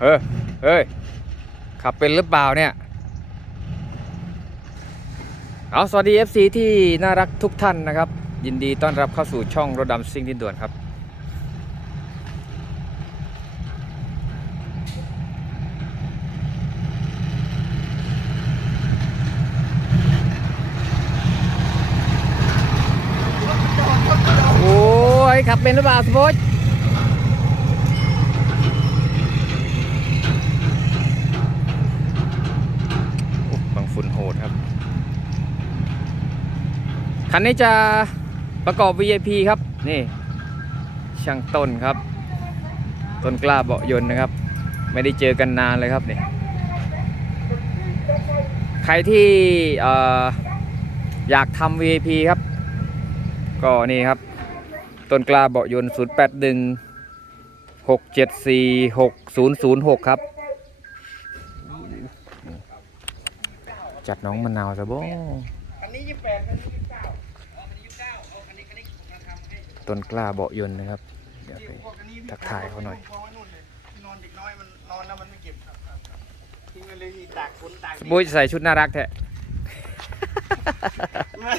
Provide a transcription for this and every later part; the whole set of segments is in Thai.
เออเฮ้ย ขับเป็นหรือเปล่าเนี่ย เอาสวัสดี FC ที่น่ารักทุกท่านนะครับ ยินดีต้อนรับเข้าสู่ช่องรถดำซิ่งดินด่วนครับ โอ้ย ขับเป็นหรือเปล่าสปอย คันนี้จะประกอบ VIP ครับ นี่ ช่างต้นครับ ต้นกล้าเบาะยนต์นะครับ ไม่ได้เจอกันนานเลยครับนี่ใครที่อยากทำ VIP ครับ ก็นี่ครับ ต้นกล้าเบาะยนต์ 081 674 6006 ครับ จัดน้องมะนาวซะบ่อันนี้28 ต้นกล้าเบาะยนต์นะครับเดี๋ยวไปพวกอันนี้ทักทายเขาหน่อยพไว้นู่นเลยนอนเด็กน้อยมันนอนแล้วมันไม่เก็บครับครับครับทิ้งไว้เลยนี่ตากฝนตากบุ้ยใส่ชุดน่ารักแท้ไม่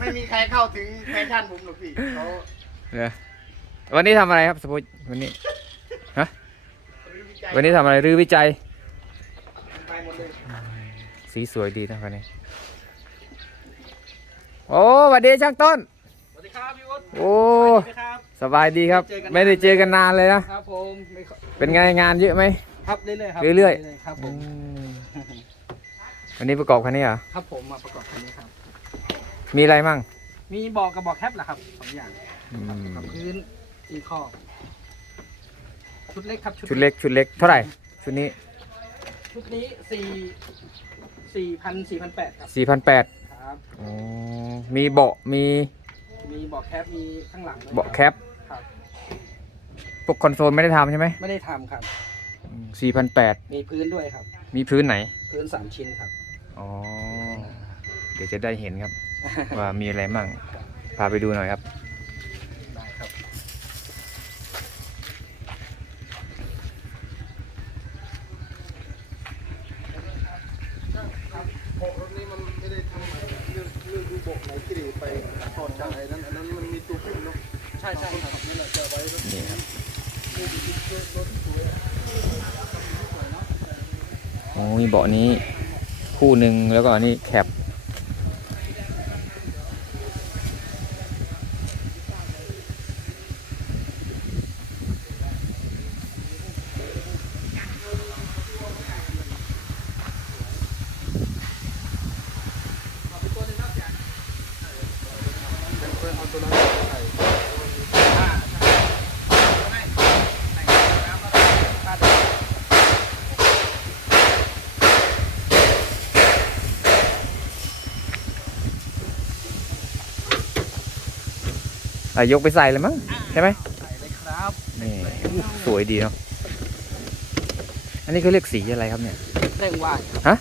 ไม่มีใครเข้าถึงแฟชั่นผมหรอกพี่เขาเนอะวันนี้ทำอะไรครับสปุยวันนี้รื้อวิจัยวันนี้ทำอะไรรื้อวิจัยไปหมดเลยสีสวยดีนะคันนี้โอ้สวัสดีช่างต้นสวัส ดีครับพี่วุฒิโอ้ สวัสดีครับ สบายดีครับ ไม่ได้เจอกันนานเลยนะ ครับผมไม่ค่อยเป็นไงงานเยอะไหม ครับเรื่อยๆครับเรื่อยๆ ๆครับผอืมมวันนี้ประกอบคันนี้เหรอ ครับผมมาประกอบคันนี้ครับ มีอะไรมั่งมีบอกกับบอกแคปแหละครับสองอย่างอืมกับพื้นตีข้อบชุดเล็กครับชุดเล็กชุดเล็กเท่าไหร่ ชุดนี้ ชุดนี้สี่สี่พันสี่พันแปดครับ4,800 ครับอ๋อมีเบาะมี มีเบอกแคปมีข้างหลังด้วยเบาะแคปครับ พวกคอนโซลไม่ได้ทำใช่ไหมไม่ได้ทำครับ4,800มีพื้นด้วยครับ มีพื้นไหน พื้นสามชิ้นครับ อ๋อ เดี๋ยวจะได้เห็นครับ ว่ามีอะไรมั่ง พาไปดูหน่อยครับ ได้ครับ โบกรถนี้มันไม่ได้ทำใหม่เรื่องเรื่องดูโบกไหนที่ดีไป ถอดจากไอ้นั้นอันนั้นมันมีตัวพุ่งเนาะใช่ใช่ครับนั่นแหละจะไว้รถนี่ครับโอ้มีเบาะนี้คู่หนึ่งแล้วก็อันนี้แคป เอาตัวนั้นใส่อะยกไปใส่เลยมั้งใช่ไหมใส่เลยครับนี่อู้สวยดีเนาะอันนี้เขาเรียกสีอะไรครับเนี่ย แดงวายฮะ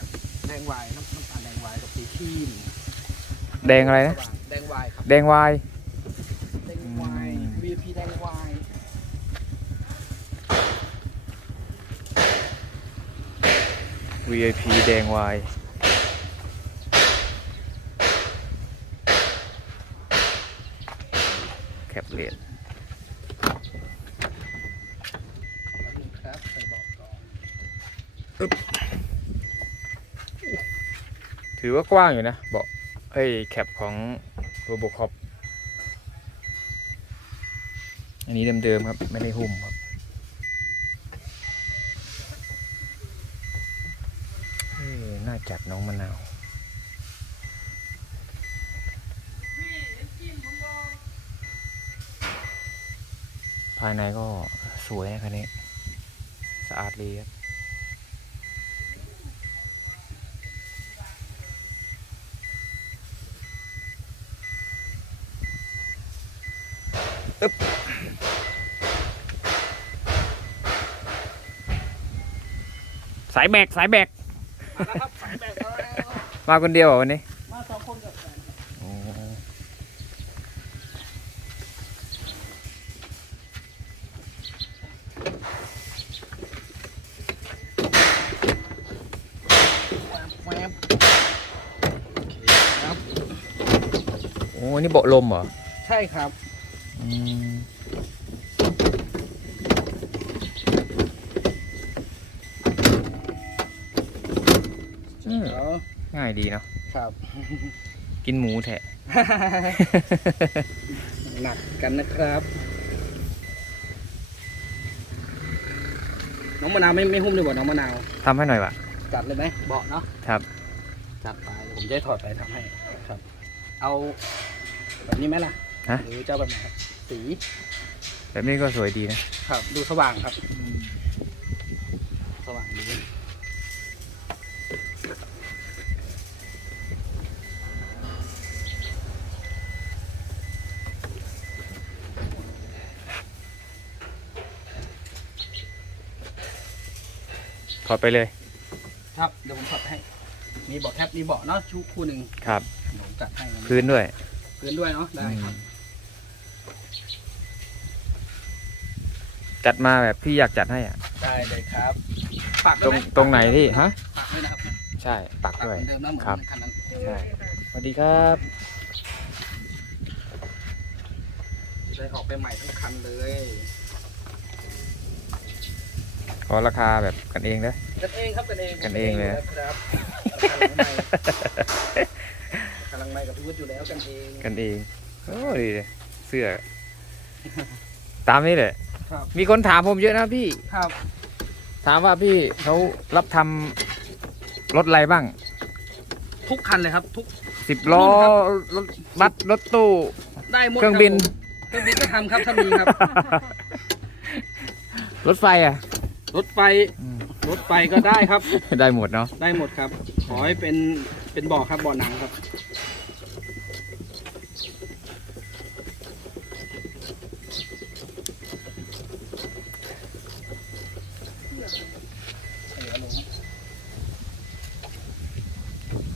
แดงวายน้ำน้ำตาลแดงวายกับสีครีม แดงอะไรนะ แดงวายครับแดงวาย แดงวาย VIP แดงวาย VIP แดงวายแคปเลนครับใส่เบอกก่อนถือว่ากว้างอยู่นะเบาะเอ้ยแคปของ โรบคอปอันนี้เดิมๆครับ ไม่ได้หุ้มครับ เอ้ยน่าจัดน้องมะนาว ภายในก็สวยนะคันนี้ สะอาดดีครับ สายแบกสายแบกมาคนเดียวเหรอวันนี้ มาสองคนกับแฟนโอ้โหนี่โบะลมเหรอ ใช่ครับ อืม อืมเดี๋ยวง่ายดีเนาะครับ กินหมูแทะ หนักกันนะครับ น้องมะนาวไม่ไม่หุ้มเลยบ่น้องมะนาว ทำให้หน่อยวะ จัดเลยไหมเบาะเนาะครับ จัดไปผมจะให้ถอดไปทำให้ครับ เอาแบบนี้ไหมล่ะฮะ หรือจะเอาแบบไหนครับสีแบบนี้ก็สวยดีนะ ครับ ดูสว่างครับ สว่างดี ถอดไปเลย ครับเดี๋ยวผมถอดให้ มีเบาะแคปมีเบาะเนาะชุคู่หนึ่งครับ ผมจัดให้นะพื้นด้วย พื้นด้วยเนาะได้ครับ จัดมาแบบพี่อยากจัดให้อะ ได้เลยครับปักตรงตรงไหนที่ฮะ ปักด้วยนะครับใช่ปักปักด้เหวยมือนเดิมนะเหมือนครับ คันนั้นใช่สวัสดีครับ ได้ออกไปใหม่ทั้งคันเลย ขอราคาแบบกันเองนะ กันเองครับกันเองกันเองเลย ครับกำลังไม่กับพี่วุฒิอยู่แล้วกันเองกันเอง โอ้ยเสื้อ ตามนี้แหละ ครับ มีคนถามผมเยอะนะพี่ ครับ ถามว่าพี่เขารับทำรถอะไรบ้าง ทุกคันเลยครับ ทุก สิบล้อ รถบัส รถตู้ ได้หมดเครื่องบินคผมเครื่องบินก็ทำครับถ้ามีครับ รถไฟอะ รถไฟรถไฟก็ได้ครับ ได้หมดเนาะได้หมดครับ ขอให้เป็นเป็นบ่อครับบ่อหนังครับ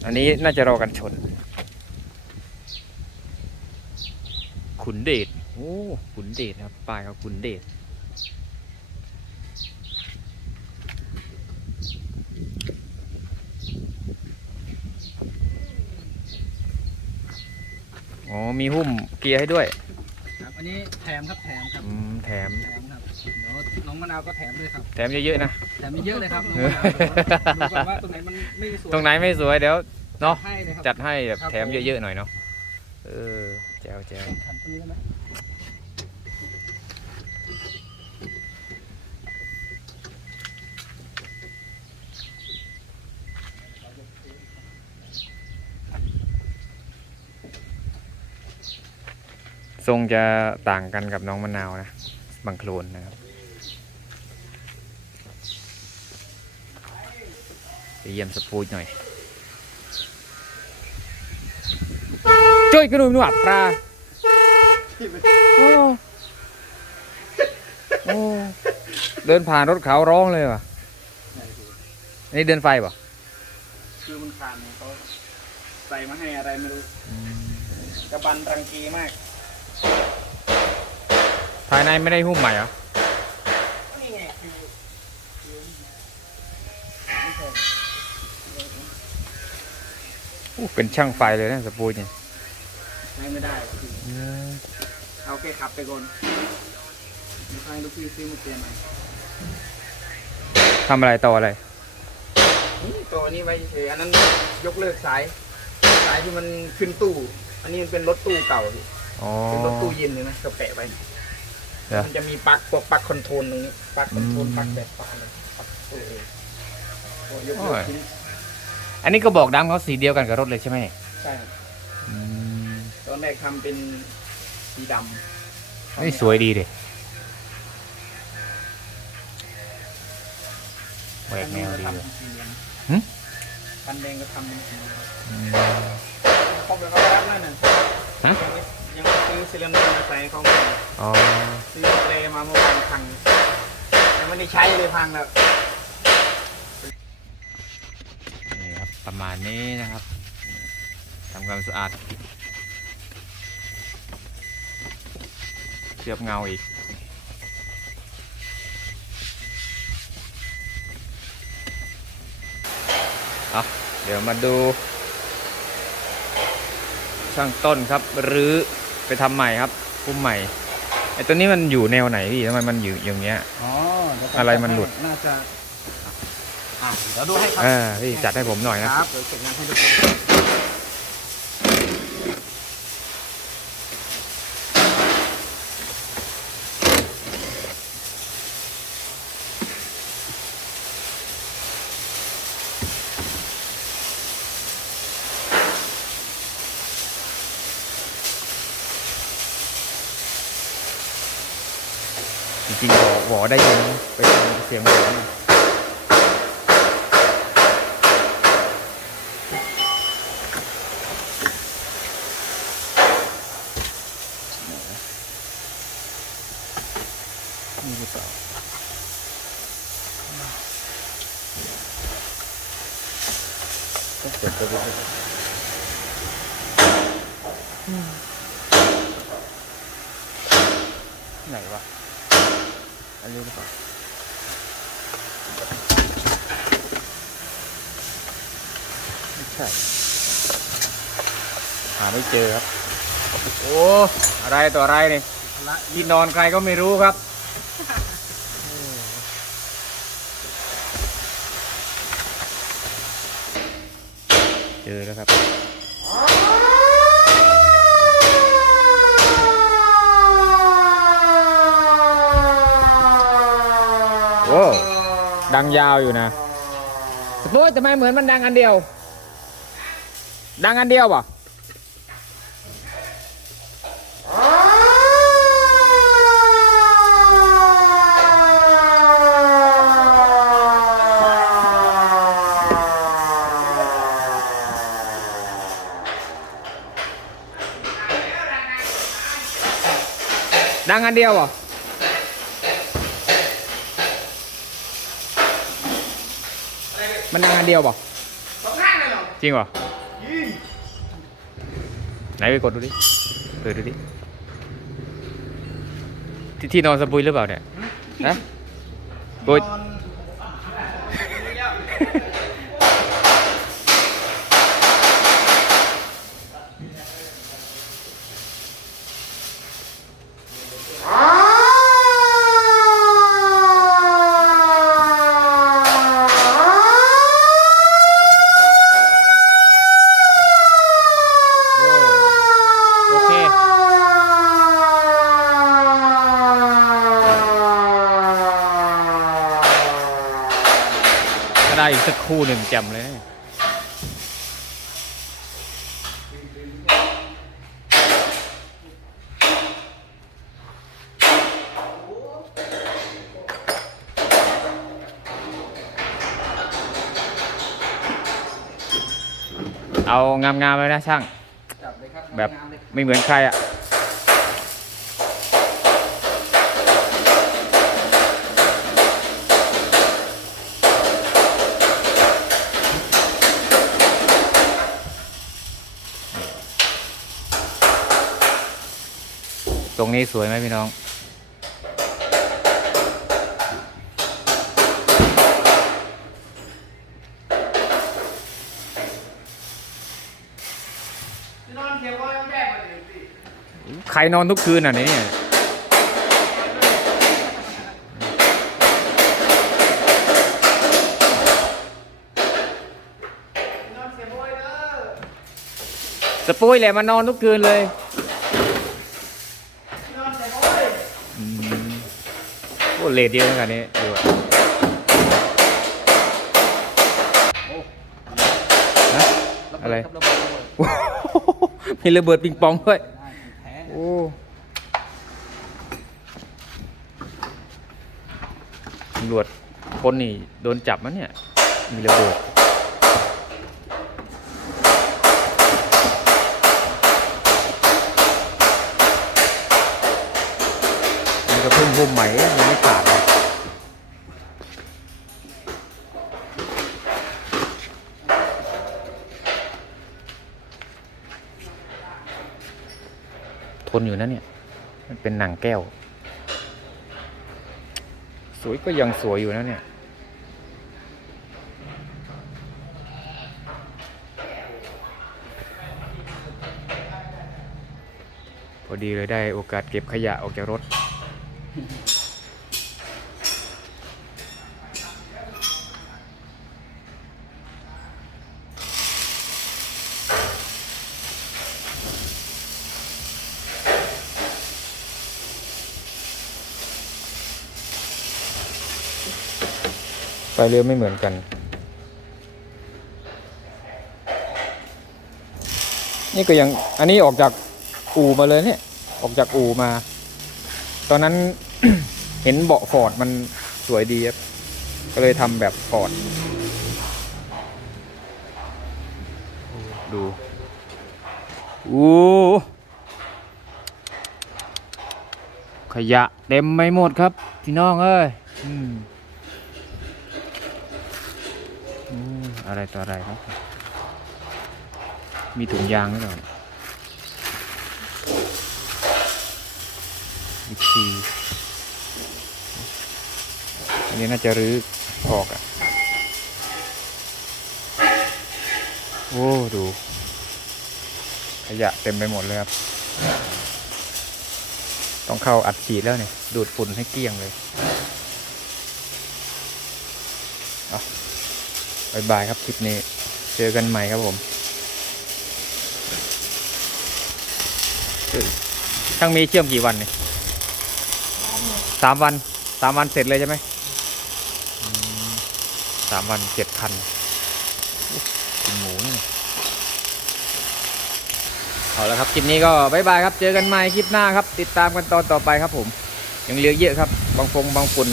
อันนี้น่าจะรอกันชน ขุนเดชโอ้ขุนเดชครับป้ายเขาขุนเดช อ๋อมีหุ้มเกียร์ให้ด้วยครับอันนี้แถมครับแถมครับอืมแถมแถมครับเดี๋ยวน้องมะนาวก็แถมด้วยครับแถมเยอะๆนะ แถมมีเยอะเลยครับน้องมะนาวเดี๋ยวดูก่อนว่าตรงไหนมันไม่สวยตรงไหนไม่สวยเดี๋ยว เนาะ ให้เลยครับจัดให้แบบครับแถมเยอะๆหน่อยเนาะเออแจวแจว ขันตรงนี้ได้ไหม ทรงจะต่างกันกับน้องมะนาวนะบางโคลนนะครับไปเยี่ยมสปูดหน่อยจ้อยกระดูกหนวดปลาโอ้โอ้เดินผ่านรถเขาร้องเลยว่ะอันนี่เดินไฟป่ะคือมันขาดเนี่ยเขาใส่มาให้อะไรไม่รู้กระบันรังกีมาก ภายในไม่ได้หุ้มใหม่เหรอนี่ไงคืออู้เป็นช่างไฟเลยนะสปูดเนี่ยใช้ไม่ได้คือเอาแค่ขับไปก่อนเดี๋ยวให้ลูกพี่ซื้อมาเปลี่ยนใหม่ทำอะไรต่ออะไรนี่ตัวนี้ไว้เฉยๆอันนั้นยกเลิกสาย สายที่มันขึ้นตู้ อันนี้มันเป็นรถตู้เก่าพี่ อ๋อ เป็นรถตู้เย็นเลยนะก็แปะไปเหรอ มันจะมีปลั๊กพวกปลั๊กคอนโทรลตรงนี้ปลั๊กคอนโทรลอืมปลั๊กแบบปลั๊กเลยปลั๊กตัวเองโอ้ยกเลิกทิ้งอันนี้ก็บอกดำเขาสีเดียวกันกับรถเลยใช่ไหมใช่อืมตอนแรกทำเป็นสีดำนี่สวยดีเด็แหวกแนวดีเลย หึกันแดงก็ทำเป็นสีเหลืองอืม ครบแล้วเขารับนั่นน่ะฮะยังไม่ยังไม่ ซื้อซิลินเดอร์มาใส่เขามาอ๋อซื้อเปรย์มาเมื่อวานพังยังไม่ได้ใช้เลยพังแล้วนี่ครับประมาณนี้นะครับทำความสะอาดเคลือบเงาอีกเอาเดี๋ยวมาดูช่างต้นครับรื้อ ไปทำใหม่ครับพุ่มใหม่ไอ้ตัวนี้มันอยู่แนวไหนพี่ทำไมมันอยู่อย่างเงี้ย อ๋อเดี๋ยวผอะไรมันหลุด น่าจะอะเดี๋ยวดูให้ครัเออพี่จัดให้ผมหน่อยนะครับ เดี๋ยวเสร็จงานให้ดู จริงๆหวอหวอได้ยินไปฟังเสียงหวอหน่อยนี่หรือเปล่าต้องเปิดตัวด้วยไหนวะ อันนี้หรือเปล่าไม่ใช่ หาไม่เจอครับ โอ้ อะไรต่ออะไรเนี่ยที่นอนใครก็ไม่รู้ครับ เจอแล้วครับ โอ้ดังยาวอยู่นะสปุ้ยทำไมเหมือนมันดังอันเดียว ดังอันเดียวป่ะดังอันเดียวป่ะ มันดังอันเดียวป่ะสองข้างเลยเหรอจริงป่ะไหนไปกดดูดิเปิดดูดิที่ที่นอนสปุยหรือเปล่าเนี่ยนะปุยนอน โอ้โอเค ก็ได้อีก สักคู่หนึ่งแจำเลยนะเอางามๆเลยนะช่างจับเลยครับแบบงามเลยไม่เหมือนใครอะ รงนี้สวยไหมพี่น้อง ใครนอนทุกคืนอะเนี่ยนอนเสียบอยเด้อสปุ้ยแหละมานอนทุกคืนเลย นอนเสียบอย อืมโอ้เลดเยอะขนาดนี้ดูอะฮะอะไรคบระเบิดระเบิดโอ้โหมีระเบิดปิงปองด้วยได้แพ้โอ้ตำรวจคนนี่โดนจับมั้ยเนี่ย มีระเบิด มันก็เพิ่งพุ่มใหม่ยังไม่ขาดทนอยู่นะเนี่ย มันเป็นหนังแก้ว สวยก็ยังสวยอยู่นะเนี่ยพอดีเลยได้โอกาสเก็บขยะออกจากรถ ไฟเรือไม่เหมือนกัน นี่ก็ยังอันนี้ออกจากอู่มาเลยเนี่ย ออกจากอู่มา ตอนนั้นเห็นเบาะฟอร์ดมันสวยดีครับ ก็เลยทำแบบฟอร์ดดูอู้ขยะเต็มไม่หมดครับพี่น้องเอ้ย อืม อะไรต่ออะไรครับ มีถุงยางด้วยเหรอวิธีอันนี้น่าจะรื้อออกอะ โอ้ ดู ขยะเต็มไปหมดเลยครับ ต้องเข้าอัดฉีดแล้วเนี่ย ดูดฝุ่นให้เกลี้ยงเลย เอา บายบายครับคลิปนี้ เจอกันใหม่ครับผมช่างมีเชื่อมกี่วันเนี่ยสามวันสามวันเสร็จเลยใช่ไหมสามวันเจ็ดพันกินหมูนี่เอาละครับคลิปนี้ก็บายบายครับ เจอกันใหม่คลิปหน้าครับ ติดตามกันตอนต่อไปครับผม ยังเหลือเยอะครับ บางฟงบางฝุ่น